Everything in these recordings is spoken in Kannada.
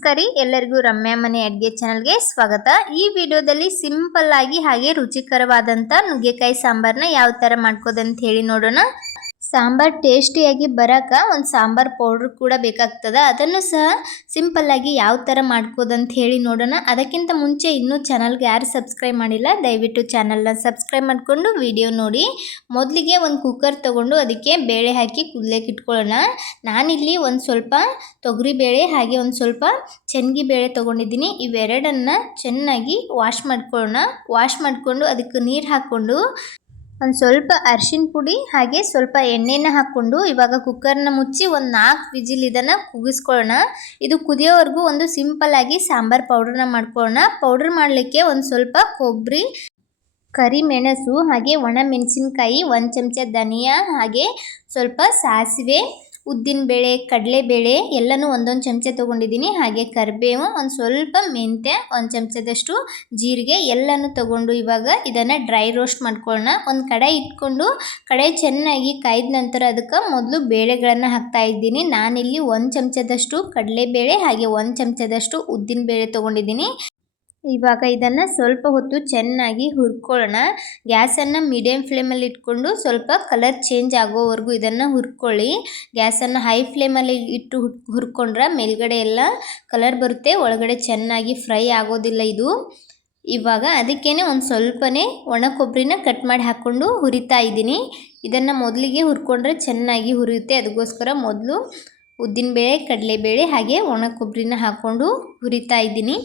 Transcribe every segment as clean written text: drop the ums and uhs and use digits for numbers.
ನಮಸ್ಕಾರ ರೀ ಎಲ್ಲರಿಗೂ ರಮ್ಯಾ ಮನೆ ಅಡುಗೆ ಚಾನಲ್ಗೆ ಸ್ವಾಗತ। ಈ ವಿಡಿಯೋದಲ್ಲಿ ಸಿಂಪಲ್ ಆಗಿ ಹಾಗೆ ರುಚಿಕರವಾದಂತ ನುಗ್ಗೆಕಾಯಿ ಸಾಂಬಾರನ ಯಾವ ತರ ಮಾಡ್ಕೋದಂತ ಹೇಳಿ ನೋಡೋಣ। ಸಾಂಬಾರ್ ಟೇಸ್ಟಿಯಾಗಿ ಬರಕ ಒಂದು ಸಾಂಬಾರ್ ಪೌಡರ್ ಕೂಡ ಬೇಕಾಗ್ತದ, ಅದನ್ನು ಸಹ ಸಿಂಪಲ್ ಆಗಿ ಯಾವ ತರ ಮಾಡ್ಕೋದಂತ ಹೇಳಿ ನೋಡೋಣ। ಅದಕ್ಕಿಂತ ಮುಂಚೆ ಇನ್ನೂ ಚಾನಲ್ಗೆ ಯಾರು ಸಬ್ಸ್ಕ್ರೈಬ್ ಮಾಡಿಲ್ಲ ದಯವಿಟ್ಟು ಚಾನಲ್ನ ಸಬ್ಸ್ಕ್ರೈಬ್ ಮಾಡ್ಕೊಂಡು ವಿಡಿಯೋ ನೋಡಿ। ಮೊದಲಿಗೆ ಒಂದು ಕುಕ್ಕರ್ ತಗೊಂಡು ಅದಕ್ಕೆ ಬೇಳೆ ಹಾಕಿ ಕುದಲಿಕ್ಕೆ ಇಟ್ಕೊಳ್ಳೋಣ। ನಾನಿಲ್ಲಿ ಒಂದು ಸ್ವಲ್ಪ ತೊಗರಿ ಬೇಳೆ ಹಾಗೆ ಒಂದು ಸ್ವಲ್ಪ ಚೆನ್ಗಿ ಬೇಳೆ ತಗೊಂಡಿದ್ದೀನಿ। ಇವೆರಡನ್ನ ಚೆನ್ನಾಗಿ ವಾಶ್ ಮಾಡ್ಕೊಳ್ಳೋಣ। ವಾಶ್ ಮಾಡಿಕೊಂಡು ಅದಕ್ಕೆ ನೀರು ಹಾಕ್ಕೊಂಡು ಒಂದು ಸ್ವಲ್ಪ ಅರಿಶಿನ ಪುಡಿ ಹಾಗೆ ಸ್ವಲ್ಪ ಎಣ್ಣೆನ ಹಾಕ್ಕೊಂಡು ಇವಾಗ ಕುಕ್ಕರ್ನ ಮುಚ್ಚಿ ಒಂದು 4 ವಿಜಿಲ್ ಇದನ್ನು ಕೂಗಿಸ್ಕೊಳ್ಳೋಣ। ಇದು ಕುದಿಯೋವರೆಗೂ ಒಂದು ಸಿಂಪಲ್ ಆಗಿ ಸಾಂಬಾರ್ ಪೌಡರ್ನ ಮಾಡ್ಕೊಳ್ಳೋಣ। ಪೌಡರ್ ಮಾಡಲಿಕ್ಕೆ ಒಂದು ಸ್ವಲ್ಪ ಕೊಬ್ಬರಿ, ಕರಿಮೆಣಸು ಹಾಗೆ ಒಣ ಮೆಣಸಿನಕಾಯಿ, 1 ಚಮಚ ಧನಿಯಾ ಹಾಗೆ ಸ್ವಲ್ಪ ಸಾಸಿವೆ, ಉದ್ದಿನಬೇಳೆ, ಕಡಲೆಬೇಳೆ ಎಲ್ಲನೂ ಒಂದೊಂದು ಚಮಚ ತೊಗೊಂಡಿದ್ದೀನಿ। ಹಾಗೆ ಕರಿಬೇವು, ಒಂದು ಸ್ವಲ್ಪ ಮೆಂತ್ಯ, 1 ಚಮಚದಷ್ಟು ಜೀರಿಗೆ ಎಲ್ಲನೂ ತೊಗೊಂಡು ಇವಾಗ ಇದನ್ನು ಡ್ರೈ ರೋಸ್ಟ್ ಮಾಡ್ಕೊಳ್ಳೋಣ। ಒಂದು ಕಡಾಯಿ ಇಟ್ಕೊಂಡು ಕಡಾಯಿ ಚೆನ್ನಾಗಿ ಕಾಯ್ದ ನಂತರ ಅದಕ್ಕೆ ಮೊದಲು ಬೇಳೆಗಳನ್ನು ಹಾಕ್ತಾ ಇದ್ದೀನಿ। ನಾನಿಲ್ಲಿ 1 ಚಮಚದಷ್ಟು ಕಡಲೆಬೇಳೆ ಹಾಗೆ 1 ಚಮಚದಷ್ಟು ಉದ್ದಿನಬೇಳೆ ತೊಗೊಂಡಿದ್ದೀನಿ। ಇವಾಗ ಇದನ್ನು ಸ್ವಲ್ಪ ಹೊತ್ತು ಚೆನ್ನಾಗಿ ಹುರ್ಕೊಳ್ಳೋಣ। ಗ್ಯಾಸನ್ನು ಮೀಡಿಯಮ್ ಫ್ಲೇಮಲ್ಲಿ ಇಟ್ಕೊಂಡು ಸ್ವಲ್ಪ ಕಲರ್ ಚೇಂಜ್ ಆಗೋವರೆಗೂ ಇದನ್ನು ಹುರ್ಕೊಳ್ಳಿ। ಗ್ಯಾಸನ್ನು ಹೈ ಫ್ಲೇಮಲ್ಲಿ ಇಟ್ಟು ಹುರ್ಕೊಂಡ್ರೆ ಮೇಲ್ಗಡೆ ಎಲ್ಲ ಕಲರ್ ಬರುತ್ತೆ, ಒಳಗಡೆ ಚೆನ್ನಾಗಿ ಫ್ರೈ ಆಗೋದಿಲ್ಲ ಇದು। ಇವಾಗ ಅದಕ್ಕೇನೆ ಒಂದು ಸ್ವಲ್ಪನೇ ಒಣ ಕೊಬ್ಬರಿನ ಕಟ್ ಮಾಡಿ ಹಾಕ್ಕೊಂಡು ಹುರಿತಾ ಇದ್ದೀನಿ। ಇದನ್ನು ಮೊದಲಿಗೆ ಹುರ್ಕೊಂಡ್ರೆ ಚೆನ್ನಾಗಿ ಹುರಿಯುತ್ತೆ, ಅದಕ್ಕೋಸ್ಕರ ಮೊದಲು ಉದ್ದಿನಬೇಳೆ, ಕಡಲೆಬೇಳೆ ಹಾಗೆ ಒಣ ಕೊಬ್ಬರಿನ ಹಾಕ್ಕೊಂಡು ಹುರಿತಾ ಇದ್ದೀನಿ।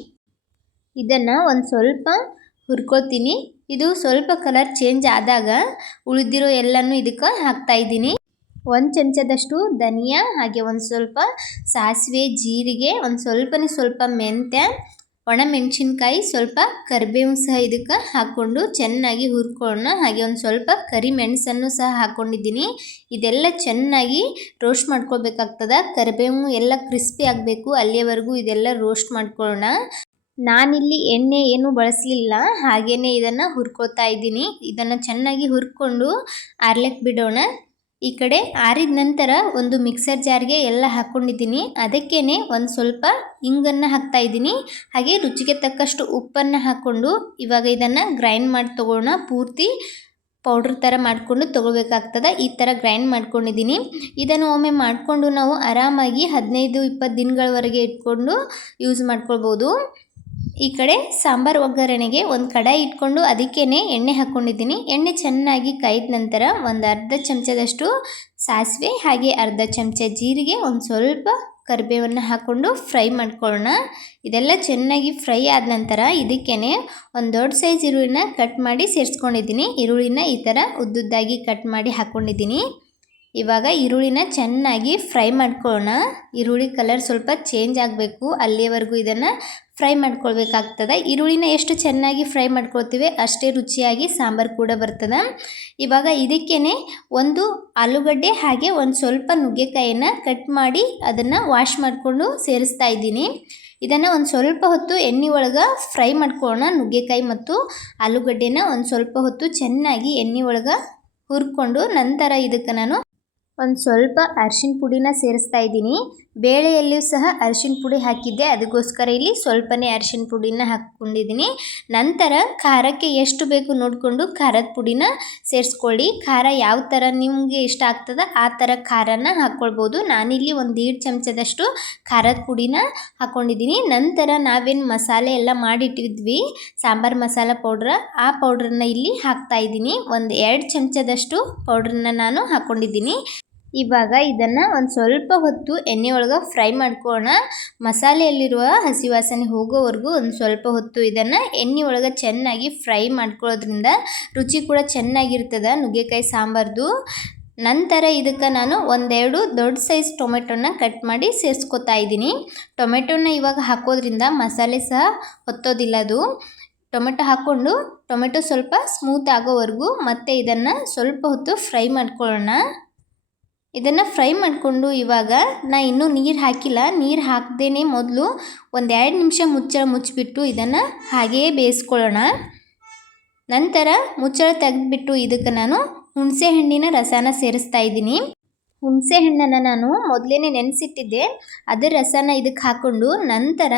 ಇದನ್ನು ಒಂದು ಸ್ವಲ್ಪ ಹುರ್ಕೋತೀನಿ। ಇದು ಸ್ವಲ್ಪ ಕಲರ್ ಚೇಂಜ್ ಆದಾಗ ಉಳಿದಿರೋ ಎಲ್ಲನೂ ಇದಕ್ಕೆ ಹಾಕ್ತಾ ಇದ್ದೀನಿ। 1 ಚಮಚದಷ್ಟು ಧನಿಯಾ ಹಾಗೆ ಒಂದು ಸ್ವಲ್ಪ ಸಾಸಿವೆ, ಜೀರಿಗೆ, ಒಂದು ಸ್ವಲ್ಪ ಮೆಂತ್ಯ, ಒಣ ಮೆಣಸಿನ್ಕಾಯಿ, ಸ್ವಲ್ಪ ಕರಿಬೇವು ಸಹ ಇದಕ್ಕೆ ಹಾಕ್ಕೊಂಡು ಚೆನ್ನಾಗಿ ಹುರ್ಕೊಳ್ಳೋಣ। ಹಾಗೆ ಒಂದು ಸ್ವಲ್ಪ ಕರಿಮೆಣಸನ್ನು ಸಹ ಹಾಕ್ಕೊಂಡಿದ್ದೀನಿ। ಇದೆಲ್ಲ ಚೆನ್ನಾಗಿ ರೋಸ್ಟ್ ಮಾಡ್ಕೊಳ್ಬೇಕಾಗ್ತದೆ, ಕರಿಬೇವು ಎಲ್ಲ ಕ್ರಿಸ್ಪಿ ಆಗಬೇಕು, ಅಲ್ಲಿಯವರೆಗೂ ಇದೆಲ್ಲ ರೋಸ್ಟ್ ಮಾಡ್ಕೊಳ್ಳೋಣ। ನಾನಿಲ್ಲಿ ಎಣ್ಣೆ ಏನು ಬಳಸಲಿಲ್ಲ, ಹಾಗೇನೆ ಇದನ್ನು ಹುರ್ಕೋತಾ ಇದ್ದೀನಿ। ಇದನ್ನು ಚೆನ್ನಾಗಿ ಹುರ್ಕೊಂಡು ಆರ್ಲಿಕ್ಕೆ ಬಿಡೋಣ। ಈ ಕಡೆ ಆರಿದ ನಂತರ ಒಂದು ಮಿಕ್ಸರ್ ಜಾರ್ಗೆ ಎಲ್ಲ ಹಾಕ್ಕೊಂಡಿದ್ದೀನಿ, ಅದಕ್ಕೇನೆ ಒಂದು ಸ್ವಲ್ಪ ಇಂಗನ್ನು ಹಾಕ್ತಾ ಇದ್ದೀನಿ, ಹಾಗೆ ರುಚಿಗೆ ತಕ್ಕಷ್ಟು ಉಪ್ಪನ್ನು ಹಾಕ್ಕೊಂಡು ಇವಾಗ ಇದನ್ನು ಗ್ರೈಂಡ್ ಮಾಡಿ ತಗೊಳ್ಳೋಣ। ಪೂರ್ತಿ ಪೌಡ್ರ್ ಥರ ಮಾಡಿಕೊಂಡು ತೊಗೊಳ್ಬೇಕಾಗ್ತದೆ, ಈ ಥರ ಗ್ರೈಂಡ್ ಮಾಡ್ಕೊಂಡಿದ್ದೀನಿ। ಇದನ್ನು ಒಮ್ಮೆ ಮಾಡಿಕೊಂಡು ನಾವು ಆರಾಮಾಗಿ 15-20 ದಿನಗಳವರೆಗೆ ಇಟ್ಕೊಂಡು ಯೂಸ್ ಮಾಡ್ಕೊಳ್ಬೋದು। ಈ ಕಡೆ ಸಾಂಬಾರ್ ಒಗ್ಗರಣೆಗೆ ಒಂದು ಕಡಾಯಿ ಇಟ್ಕೊಂಡು ಅದಕ್ಕೇನೆ ಎಣ್ಣೆ ಹಾಕ್ಕೊಂಡಿದ್ದೀನಿ। ಎಣ್ಣೆ ಚೆನ್ನಾಗಿ ಕಾಯ್ದ ನಂತರ ಒಂದು ಅರ್ಧ ಚಮಚದಷ್ಟು ಸಾಸಿವೆ ಹಾಗೆ ಅರ್ಧ ಚಮಚ ಜೀರಿಗೆ, ಒಂದು ಸ್ವಲ್ಪ ಕರಿಬೇವನ್ನು ಹಾಕ್ಕೊಂಡು ಫ್ರೈ ಮಾಡ್ಕೊಳ್ಳೋಣ। ಇದೆಲ್ಲ ಚೆನ್ನಾಗಿ ಫ್ರೈ ಆದ ನಂತರ ಇದಕ್ಕೇನೆ ಒಂದು ದೊಡ್ಡ ಸೈಜ್ ಈರುಳ್ಳಿನ ಕಟ್ ಮಾಡಿ ಸೇರಿಸ್ಕೊಂಡಿದ್ದೀನಿ। ಈರುಳ್ಳಿನ ಈ ಥರ ಉದ್ದುದ್ದಾಗಿ ಕಟ್ ಮಾಡಿ ಹಾಕ್ಕೊಂಡಿದ್ದೀನಿ। ಇವಾಗ ಈರುಳ್ಳಿನ ಚೆನ್ನಾಗಿ ಫ್ರೈ ಮಾಡ್ಕೊಳ್ಳೋಣ। ಈರುಳ್ಳಿ ಕಲರ್ ಸ್ವಲ್ಪ ಚೇಂಜ್ ಆಗಬೇಕು, ಅಲ್ಲಿಯವರೆಗೂ ಇದನ್ನು ಫ್ರೈ ಮಾಡ್ಕೊಳ್ಬೇಕಾಗ್ತದೆ। ಈರುಳ್ಳಿನ ಎಷ್ಟು ಚೆನ್ನಾಗಿ ಫ್ರೈ ಮಾಡ್ಕೊಳ್ತೀವಿ ಅಷ್ಟೇ ರುಚಿಯಾಗಿ ಸಾಂಬಾರು ಕೂಡ ಬರ್ತದೆ। ಇವಾಗ ಇದಕ್ಕೇನೆ ಒಂದು ಆಲೂಗಡ್ಡೆ ಹಾಗೆ ಒಂದು ಸ್ವಲ್ಪ ನುಗ್ಗೆಕಾಯಿನ ಕಟ್ ಮಾಡಿ ಅದನ್ನು ವಾಶ್ ಮಾಡಿಕೊಂಡು ಸೇರಿಸ್ತಾ ಇದ್ದೀನಿ। ಇದನ್ನು ಒಂದು ಸ್ವಲ್ಪ ಹೊತ್ತು ಎಣ್ಣೆ ಒಳಗೆ ಫ್ರೈ ಮಾಡ್ಕೊಳ್ಳೋಣ। ನುಗ್ಗೆಕಾಯಿ ಮತ್ತು ಆಲೂಗಡ್ಡೆನ ಒಂದು ಸ್ವಲ್ಪ ಹೊತ್ತು ಚೆನ್ನಾಗಿ ಎಣ್ಣೆ ಒಳಗೆ ಹುರ್ಕೊಂಡು ನಂತರ ಇದಕ್ಕೆ ನಾನು ಒಂದು ಸ್ವಲ್ಪ ಅರಿಶಿನ ಪುಡಿನ ಸೇರಿಸ್ತಾ ಇದ್ದೀನಿ। ಬೇಳೆಯಲ್ಲಿಯೂ ಸಹ ಅರಿಶಿನ ಪುಡಿ ಹಾಕಿದ್ದೆ, ಅದಕ್ಕೋಸ್ಕರ ಇಲ್ಲಿ ಸ್ವಲ್ಪನೇ ಅರಿಶಿನ ಪುಡಿನ ಹಾಕ್ಕೊಂಡಿದ್ದೀನಿ। ನಂತರ ಖಾರಕ್ಕೆ ಎಷ್ಟು ಬೇಕು ನೋಡಿಕೊಂಡು ಖಾರದ ಪುಡಿನ ಸೇರಿಸ್ಕೊಳ್ಳಿ। ಖಾರ ಯಾವ ಥರ ನಿಮಗೆ ಇಷ್ಟ ಆಗ್ತದೆ ಆ ಥರ ಖಾರನ ಹಾಕ್ಕೊಳ್ಬೋದು। ನಾನಿಲ್ಲಿ ಒಂದು 1.5 ಚಮಚದಷ್ಟು ಖಾರದ ಪುಡಿನ ಹಾಕ್ಕೊಂಡಿದ್ದೀನಿ। ನಂತರ ನಾವೇನು ಮಸಾಲೆ ಎಲ್ಲ ಮಾಡಿಟ್ಟಿದ್ವಿ ಸಾಂಬಾರು ಮಸಾಲ ಪೌಡ್ರ, ಆ ಪೌಡ್ರನ್ನ ಇಲ್ಲಿ ಹಾಕ್ತಾ ಇದ್ದೀನಿ। ಒಂದು 2 ಚಮಚದಷ್ಟು ಪೌಡ್ರನ್ನ ನಾನು ಹಾಕ್ಕೊಂಡಿದ್ದೀನಿ। ಇವಾಗ ಇದನ್ನು ಒಂದು ಸ್ವಲ್ಪ ಹೊತ್ತು ಎಣ್ಣೆ ಒಳಗೆ ಫ್ರೈ ಮಾಡ್ಕೊಳ್ಳೋಣ। ಮಸಾಲೆಯಲ್ಲಿರುವ ಹಸಿ ವಾಸನೆ ಹೋಗೋವರೆಗೂ ಒಂದು ಸ್ವಲ್ಪ ಹೊತ್ತು ಇದನ್ನು ಎಣ್ಣೆ ಒಳಗೆ ಚೆನ್ನಾಗಿ ಫ್ರೈ ಮಾಡ್ಕೊಳ್ಳೋದ್ರಿಂದ ರುಚಿ ಕೂಡ ಚೆನ್ನಾಗಿರ್ತದೆ ನುಗ್ಗೆಕಾಯಿ ಸಾಂಬಾರ್ದು। ನಂತರ ಇದಕ್ಕೆ ನಾನು 1-2 ದೊಡ್ಡ ಸೈಜ್ ಟೊಮೆಟೊನ ಕಟ್ ಮಾಡಿ ಸೇರಿಸ್ಕೊತಾ ಇದ್ದೀನಿ। ಟೊಮೆಟೊನ ಇವಾಗ ಹಾಕೋದ್ರಿಂದ ಮಸಾಲೆ ಸಹ ಹೊತ್ತೋದಿಲ್ಲ ಅದು। ಟೊಮೆಟೊ ಹಾಕ್ಕೊಂಡು ಟೊಮೆಟೊ ಸ್ವಲ್ಪ ಸ್ಮೂತ್ ಆಗೋವರೆಗೂ ಮತ್ತೆ ಇದನ್ನು ಸ್ವಲ್ಪ ಹೊತ್ತು ಫ್ರೈ ಮಾಡ್ಕೊಳ್ಳೋಣ। ಇದನ್ನು ಫ್ರೈ ಮಾಡಿಕೊಂಡು ಇವಾಗ ಇನ್ನೂ ನೀರು ಹಾಕಿಲ್ಲ, ನೀರು ಹಾಕದೇನೆ ಮೊದಲು ಒಂದು 2 ನಿಮಿಷ ಮುಚ್ಚಿಬಿಟ್ಟು ಇದನ್ನು ಹಾಗೆಯೇ ಬೇಯಿಸ್ಕೊಳ್ಳೋಣ। ನಂತರ ಮುಚ್ಚಳ ತೆಗೆದುಬಿಟ್ಟು ಇದಕ್ಕೆ ನಾನು ಹುಣಸೆ ಹಣ್ಣಿನ ರಸನ ಸೇರಿಸ್ತಾ ಇದ್ದೀನಿ। ಹುಣಸೆ ಹಣ್ಣನ್ನು ನಾನು ಮೊದಲೇ ನೆನೆಸಿಟ್ಟಿದ್ದೆ. ಅದರ ರಸನ ಇದಕ್ಕೆ ಹಾಕ್ಕೊಂಡು ನಂತರ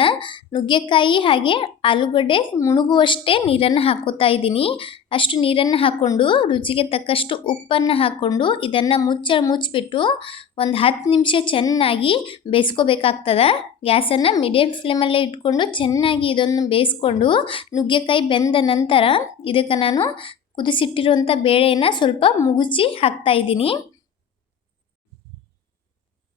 ನುಗ್ಗೆಕಾಯಿ ಹಾಗೆ ಆಲೂಗಡ್ಡೆ ಮುಳುಗುವಷ್ಟೇ ನೀರನ್ನು ಹಾಕೋತಾ ಇದ್ದೀನಿ. ಅಷ್ಟು ನೀರನ್ನು ಹಾಕ್ಕೊಂಡು ರುಚಿಗೆ ತಕ್ಕಷ್ಟು ಉಪ್ಪನ್ನು ಹಾಕ್ಕೊಂಡು ಇದನ್ನು ಮುಚ್ಚಿಬಿಟ್ಟು ಒಂದು 10 ನಿಮಿಷ ಚೆನ್ನಾಗಿ ಬೇಯಿಸ್ಕೋಬೇಕಾಗ್ತದೆ. ಗ್ಯಾಸನ್ನು ಮೀಡಿಯಮ್ ಫ್ಲೇಮಲ್ಲೇ ಇಟ್ಕೊಂಡು ಚೆನ್ನಾಗಿ ಇದನ್ನು ಬೇಯಿಸ್ಕೊಂಡು ನುಗ್ಗೆಕಾಯಿ ಬೆಂದ ನಂತರ ಇದಕ್ಕೆ ನಾನು ಕುದಿಸಿಟ್ಟಿರುವಂಥ ಬೇಳೆಯನ್ನು ಸ್ವಲ್ಪ ಮುಗುಚಿ ಹಾಕ್ತಾ ಇದ್ದೀನಿ.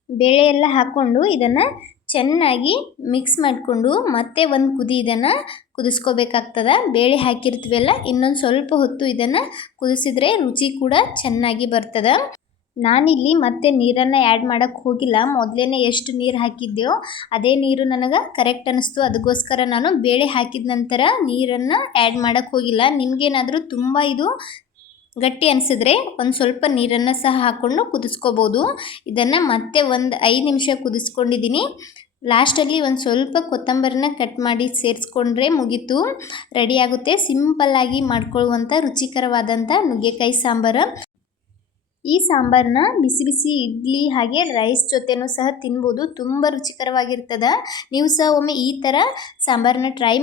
ಬೇಳೆ ಎಲ್ಲ ಹಾಕ್ಕೊಂಡು ಇದನ್ನು ಚೆನ್ನಾಗಿ ಮಿಕ್ಸ್ ಮಾಡಿಕೊಂಡು ಮತ್ತೆ ಒಂದು ಕುದಿ ಇದನ್ನು ಕುದಿಸ್ಕೋಬೇಕಾಗ್ತದೆ. ಬೇಳೆ ಹಾಕಿರ್ತೀವಲ್ಲ, ಇನ್ನೊಂದು ಸ್ವಲ್ಪ ಹೊತ್ತು ಇದನ್ನು ಕುದಿಸಿದ್ರೆ ರುಚಿ ಕೂಡ ಚೆನ್ನಾಗಿ ಬರ್ತದೆ. ನಾನಿಲ್ಲಿ ಮತ್ತೆ ನೀರನ್ನು ಆ್ಯಡ್ ಮಾಡೋಕ್ಕೆ ಹೋಗಿಲ್ಲ. ಮೊದಲೇ ಎಷ್ಟು ನೀರು ಹಾಕಿದ್ದೆಯೋ ಅದೇ ನೀರು ನನಗೆ ಕರೆಕ್ಟ್ ಅನ್ನಿಸ್ತು. ಅದಕ್ಕೋಸ್ಕರ ನಾನು ಬೇಳೆ ಹಾಕಿದ ನಂತರ ನೀರನ್ನು ಆ್ಯಡ್ ಮಾಡೋಕ್ಕೆ ಹೋಗಿಲ್ಲ. ನಿಮಗೇನಾದರೂ ತುಂಬ ಇದು ಗಟ್ಟಿ ಅನಿಸಿದ್ರೆ ಒಂದು ಸ್ವಲ್ಪ ನೀರನ್ನು ಸಹ ಹಾಕ್ಕೊಂಡು ಕುದಿಸ್ಕೋಬೋದು. ಇದನ್ನು ಮತ್ತೆ ಒಂದು 5 ನಿಮಿಷ ಕುದಿಸ್ಕೊಂಡಿದ್ದೀನಿ. ಲಾಸ್ಟಲ್ಲಿ ಒಂದು ಸ್ವಲ್ಪ ಕೊತ್ತಂಬರಿನ ಕಟ್ ಮಾಡಿ ಸೇರಿಸ್ಕೊಂಡ್ರೆ ಮುಗೀತು, ರೆಡಿ ಆಗುತ್ತೆ. ಸಿಂಪಲ್ಲಾಗಿ ಮಾಡ್ಕೊಳ್ಳುವಂಥ ರುಚಿಕರವಾದಂಥ ನುಗ್ಗೆಕಾಯಿ ಸಾಂಬಾರು. ಈ ಸಾಂಬಾರನ್ನ ಬಿಸಿ ಬಿಸಿ ಇಡ್ಲಿ ಹಾಗೆ ರೈಸ್ ಜೊತೆನೂ ಸಹ ತಿನ್ಬೋದು. ತುಂಬ ರುಚಿಕರವಾಗಿರ್ತದೆ. ನೀವು ಸಹ ಒಮ್ಮೆ ಈ ಥರ ಸಾಂಬಾರನ್ನ ಟ್ರೈ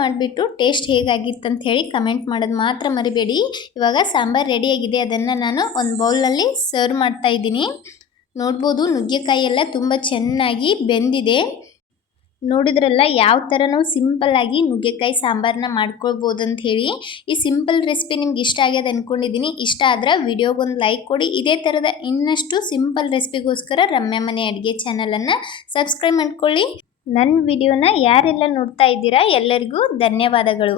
ಮಾಡಿಬಿಟ್ಟು ಟೇಸ್ಟ್ ಹೇಗಾಗಿತ್ತು ಅಂತ ಹೇಳಿ ಕಮೆಂಟ್ ಮಾಡೋದು ಮಾತ್ರ ಮರಿಬೇಡಿ. ಇವಾಗ ಸಾಂಬಾರು ರೆಡಿಯಾಗಿದೆ. ಅದನ್ನು ನಾನು ಒಂದು ಬೌಲ್ನಲ್ಲಿ ಸರ್ವ್ ಮಾಡ್ತಾ ಇದ್ದೀನಿ. ನೋಡ್ಬೋದು ನುಗ್ಗೆಕಾಯಿ ಎಲ್ಲ ತುಂಬ ಚೆನ್ನಾಗಿ ಬೆಂದಿದೆ. ನೋಡಿದ್ರಲ್ಲ ಯಾವ ಥರ ನಾವು ಸಿಂಪಲ್ಲಾಗಿ ನುಗ್ಗೆಕಾಯಿ ಸಾಂಬಾರನ್ನ ಮಾಡ್ಕೊಳ್ಬೋದು ಅಂತ ಹೇಳಿ. ಈ ಸಿಂಪಲ್ ರೆಸಿಪಿ ನಿಮ್ಗೆ ಇಷ್ಟ ಆಗ್ಯದ ಅಂದ್ಕೊಂಡಿದ್ದೀನಿ. ಇಷ್ಟ ಆದ್ರೆ ವಿಡಿಯೋಗೊಂದು ಲೈಕ್ ಕೊಡಿ. ಇದೇ ಥರದ ಇನ್ನಷ್ಟು ಸಿಂಪಲ್ ರೆಸಿಪಿಗೋಸ್ಕರ ರಮ್ಯಾ ಮನೆ ಅಡುಗೆ ಚಾನಲನ್ನು ಸಬ್ಸ್ಕ್ರೈಬ್ ಮಾಡ್ಕೊಳ್ಳಿ. ನನ್ನ ವಿಡಿಯೋನ ಯಾರೆಲ್ಲ ನೋಡ್ತಾ ಇದ್ದೀರಾ ಎಲ್ಲರಿಗೂ ಧನ್ಯವಾದಗಳು.